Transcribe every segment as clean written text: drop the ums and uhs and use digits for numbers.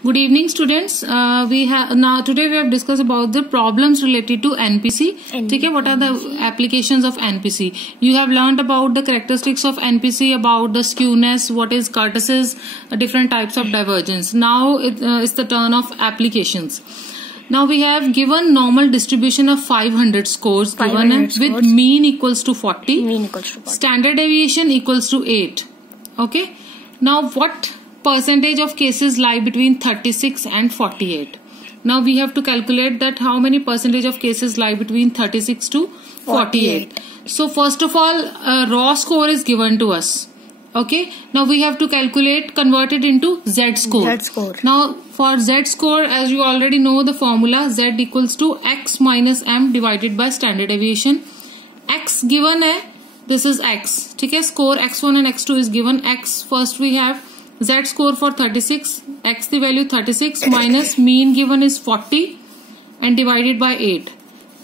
Good evening, students. Today we have discussed about the problems related to NPC. Okay, what are the applications of NPC? You have learned about the characteristics of NPC, about the skewness, what is kurtosis, different types of divergence. Now it's the turn of applications. Now we have given normal distribution of 500 scores, with mean equals to 40, standard deviation equals to 8. Okay. Now what percentage of cases lie between 36 and 48? Now we have to calculate that how many percentage of cases lie between 36 to 48. So first of all, raw score is given to us. Okay. Now we have to convert it into Z score. Now for Z score, as you already know the formula, Z equals to X minus M divided by standard deviation. X given hai, this is X. Okay. Score X1 and X2 is given. X first we have Z score for 36, X the value 36 minus mean given is 40 and divided by 8.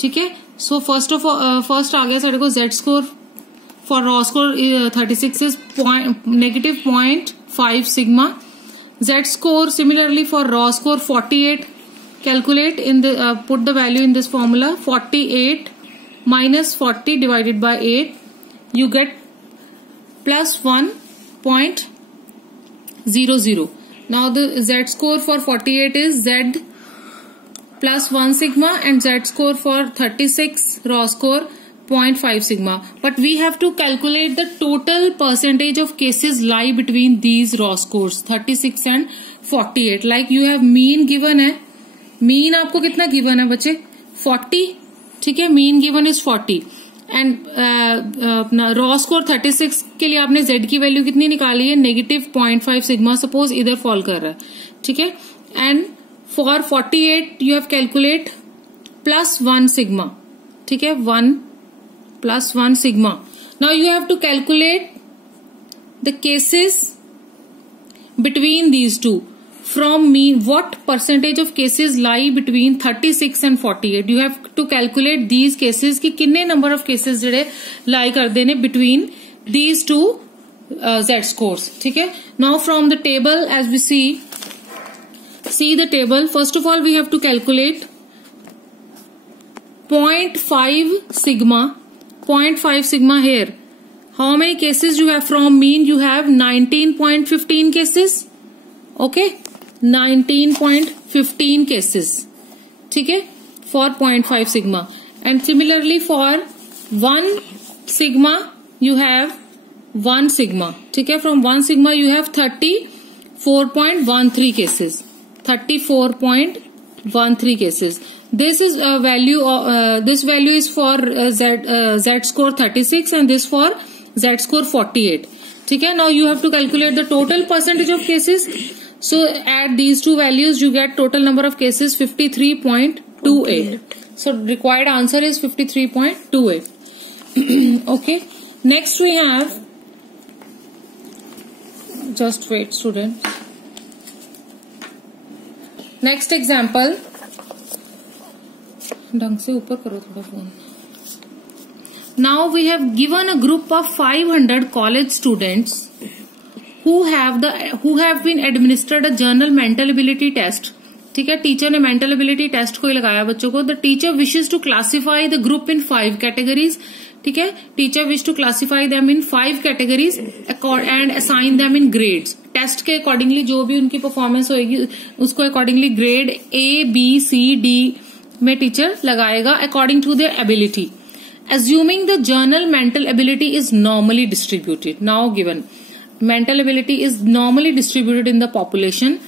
Okay. So first आ गया सारे को Z score for raw score 36 is negative 0.5 sigma. Z score similarly for raw score 48. Calculate in the put the value in this formula. 48 minus 40 divided by 8. You get plus 1.00. Now the Z score for 48 is Z plus 1 sigma and Z score for 36 raw score 0.5 sigma. But we have to calculate the total percentage of cases lie between these raw scores 36 and 48. Like you have mean given है. Mean आपको कितना given है बच्चे? 40. ठीक है. Mean given is 40. And अपना raw score 36 के लिए आपने Z की वैल्यू कितनी निकाली है? Negative 0.5 sigma. सपोज इधर फॉल कर रहा है. ठीक है. And for 48 you have calculate plus 1 sigma. ठीक है. 1 plus 1 sigma. Now you have to calculate the cases between these two. From mean, what percentage of cases lie between 36 and 48? You have to calculate these cases कि कितने number of cases जड़े lie करते ने between these two Z scores. ठीक है. Now from the table as we see the table. First of all we have to calculate 0.5 sigma. 0.5 sigma here. How many cases you have from mean? You have 19.15 cases. Okay. 19.15 cases. ठीक है. For 0.5 sigma. And similarly for 1 sigma you have 1 sigma. ठीक है. From 1 sigma you have 34.13 cases. 34.13 cases. This is a value. This value is for Z score 36 and this for Z score 48. ठीक है. Now you have to calculate the total percentage of cases. So add these two values, you get total number of cases 53.28. So required answer is 53.28. Okay. Next we have, just wait students. Next example. ढंग से ऊपर करो थोड़ा phone. Now we have given a group of 500 college students who have been administered a general mental ability test. ठीक है. Teacher ने mental ability test को ही लगाया बच्चों को. The teacher wishes to classify the group in 5 categories. ठीक है. Teacher wish to classify them in 5 categories and assign them in grades. Test के अकॉर्डिंगली जो भी उनकी परफॉर्मेंस होगी उसको accordingly grade A, B, C, D में टीचर लगाएगा according to their ability. Assuming the general mental ability is normally distributed. Now given mental ability is normally distributed in the population.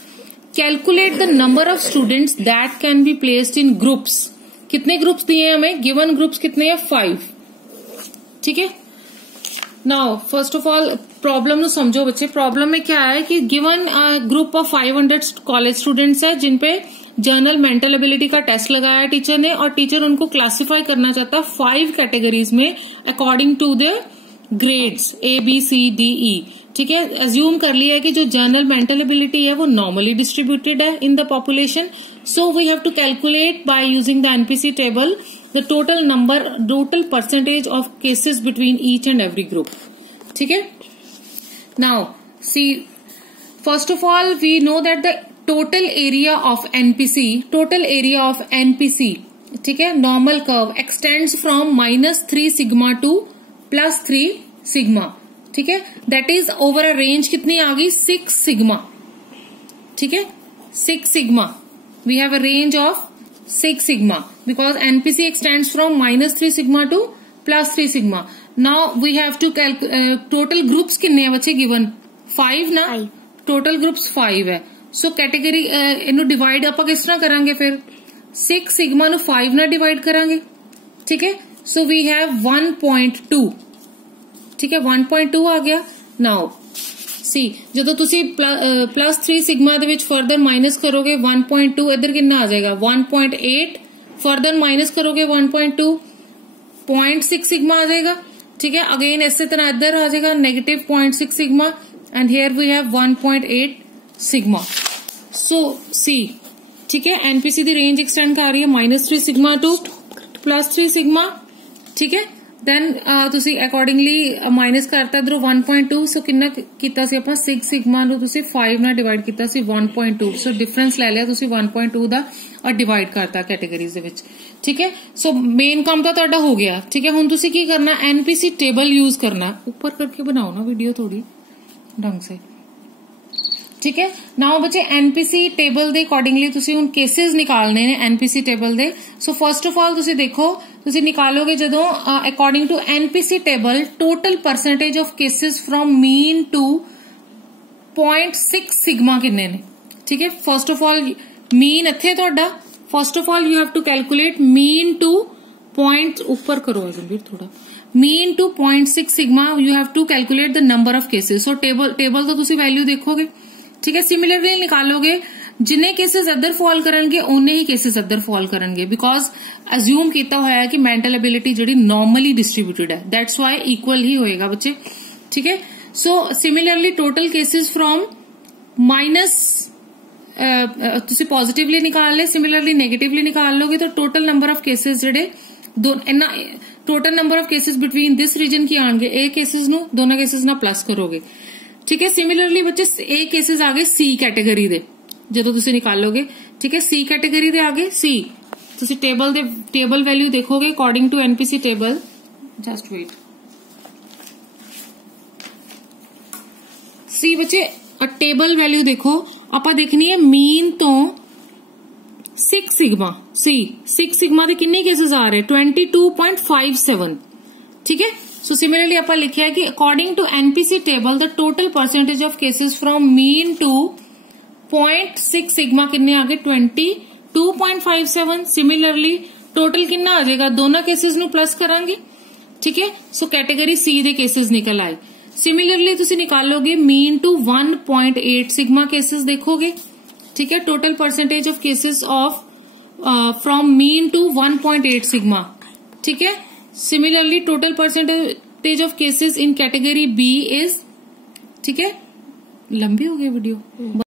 Calculate the number of students that can be placed in groups. कितने groups दिए हमें? Given groups कितने हैं? 5. ठीक है. Now first of all problem नु समझो बच्चे. प्रॉब्लम में क्या है कि given group of 500 college students है जिनपे जनरल मेंटल एबिलिटी का टेस्ट लगाया है टीचर ने और टीचर उनको क्लासिफाई करना चाहता है 5 कैटेगरीज में according to the grades A, B, C, D, E. ठीक है. एज्यूम कर लिया है कि जो जनरल मेंटल एबिलिटी है वो नॉर्मली डिस्ट्रीब्यूटेड है in the population. So we have to calculate by using the NPC table the total percentage of cases between each and every group. ठीक है. Now see first of all we know that the total area of NPC, ठीक है, normal curve extends from -3 sigma to +3 sigma, ठीक है, that is over a range कितनी आ गई 6 sigma, ठीक है, 6 sigma, we have a range of 6 sigma because NPC extends from -3 sigma to +3 sigma. Now we have to total groups कितने हैं बच्चे given 5 ना, total groups 5 है. So category इन्हों divide ਆਪਾਂ किस तरह करांगे फिर 6 sigma ਨੂੰ 5 ਨਾਲ divide करांगे, ठीक है. So we have 1.2, ठीक है, 1.2 आ गया. Now सी जो तुसी +3 sigma they which further minus करोगे 1.2 इधर कितना आ जाएगा 1.8, फर्दर माइनस करोगे 1.2 0.6 सिग्मा आ जाएगा, ठीक है. अगेन इसी तरह इधर आ जाएगा -0.6 sigma and here we have 1.8 sigma. So see, ठीक है, एनपीसी दी रेंज एक्सटेंड कर रही है -3 सिग्मा टू +3 सिग्मा, ठीक है. देन तुसी अकॉर्डिंगली माइनस करता इधरों 1.2, सो कितना कीता सी आपां 6 सिग्मा नूं तुसी 5 नाल डिवाइड कीता सी 1.2, सो डिफरेंस ले लिया तुसी 1.2 दा और डिवाइड करता कैटेगरीज दे विच, ठीक है. सो मेन काम तो तुहाडा हो गया, ठीक है. हुण तुसी की करना एनपीसी टेबल यूज करना, ऊपर करके बनाओ ना वीडियो थोड़ी ढंग से, ठीक है. नाउ बच्चे एनपीसी टेबल दे अकॉर्डिंगली तुसी हुण केसेस निकालने ने एनपीसी टेबल दे. सो फर्स्ट ऑफ ऑल तुसी देखो तुसी निकालोगे जदों according to NPC table total percentage of cases from mean to 0.6 sigma किन्ने ने, ठीक है. फर्स्ट ऑफ ऑल मीन इत्थे तुहाडा, first of all you have to calculate mean to point, ऊपर करो अजमवीर थोड़ा, mean to 0.6 sigma you have to calculate the number of cases. So table तो तुसी वैल्यू देखोगे, ठीक है. सिमिलरली निकालोगे जिन्ने केसेस इधर फॉल करनगे उन्ने ही केसेस इधर फॉल करनगे बिकॉज अज्यूम किया होया है कि मेंटल एबिलिटी जी नॉर्मली डिस्ट्रीब्यूटेड है, दैट्स वाई इक्वल ही होएगा बच्चे, ठीक है. So similarly total cases from minus तुसी पॉजिटिवली निकाल ले, सिमिलरली नेगेटिवली निकाल लोगे तो टोटल नंबर ऑफ केसेस जेडे total number of cases between this region की आएंगे ए केसेस नु दोनों केसेस ना प्लस करोगे, ठीक है. सिमिलरली बच्चे ए केसेस आ गए सी कैटेगरी दे जो तुसी निकालोगे, ठीक है. सी कैटेगरी दे आगे सी तुसी टेबल वैल्यू देखोगे according to NPC table, just wait. See बच्चे टेबल वैल्यू देखो आपा देखनी है मीन तो 6 सिग्मा, सी 6 सिग्मा दे किन्ने केसेस आ रहे 22.57, ठीक है. सो सिमिलरली आपा लिखा है कि according to NPC table the total percentage of cases from mean to 0.6 sigma किन्ने आ गए 22.57. सिमिलरली टोटल कितना आ जाएगा दोनों केसेस नु प्लस करांगे, ठीक है. सो कैटेगरी सी दे केसेस निकल आए. सिमिलरली तुसी निकालोगे मीन टू 1.8 सिग्मा केसेस देखोगे, ठीक है. Total percentage of cases of from mean to 1.8 sigma, ठीक है. Similarly total percentage of cases in category B is, ठीक है. लंबी हो गई वीडियो.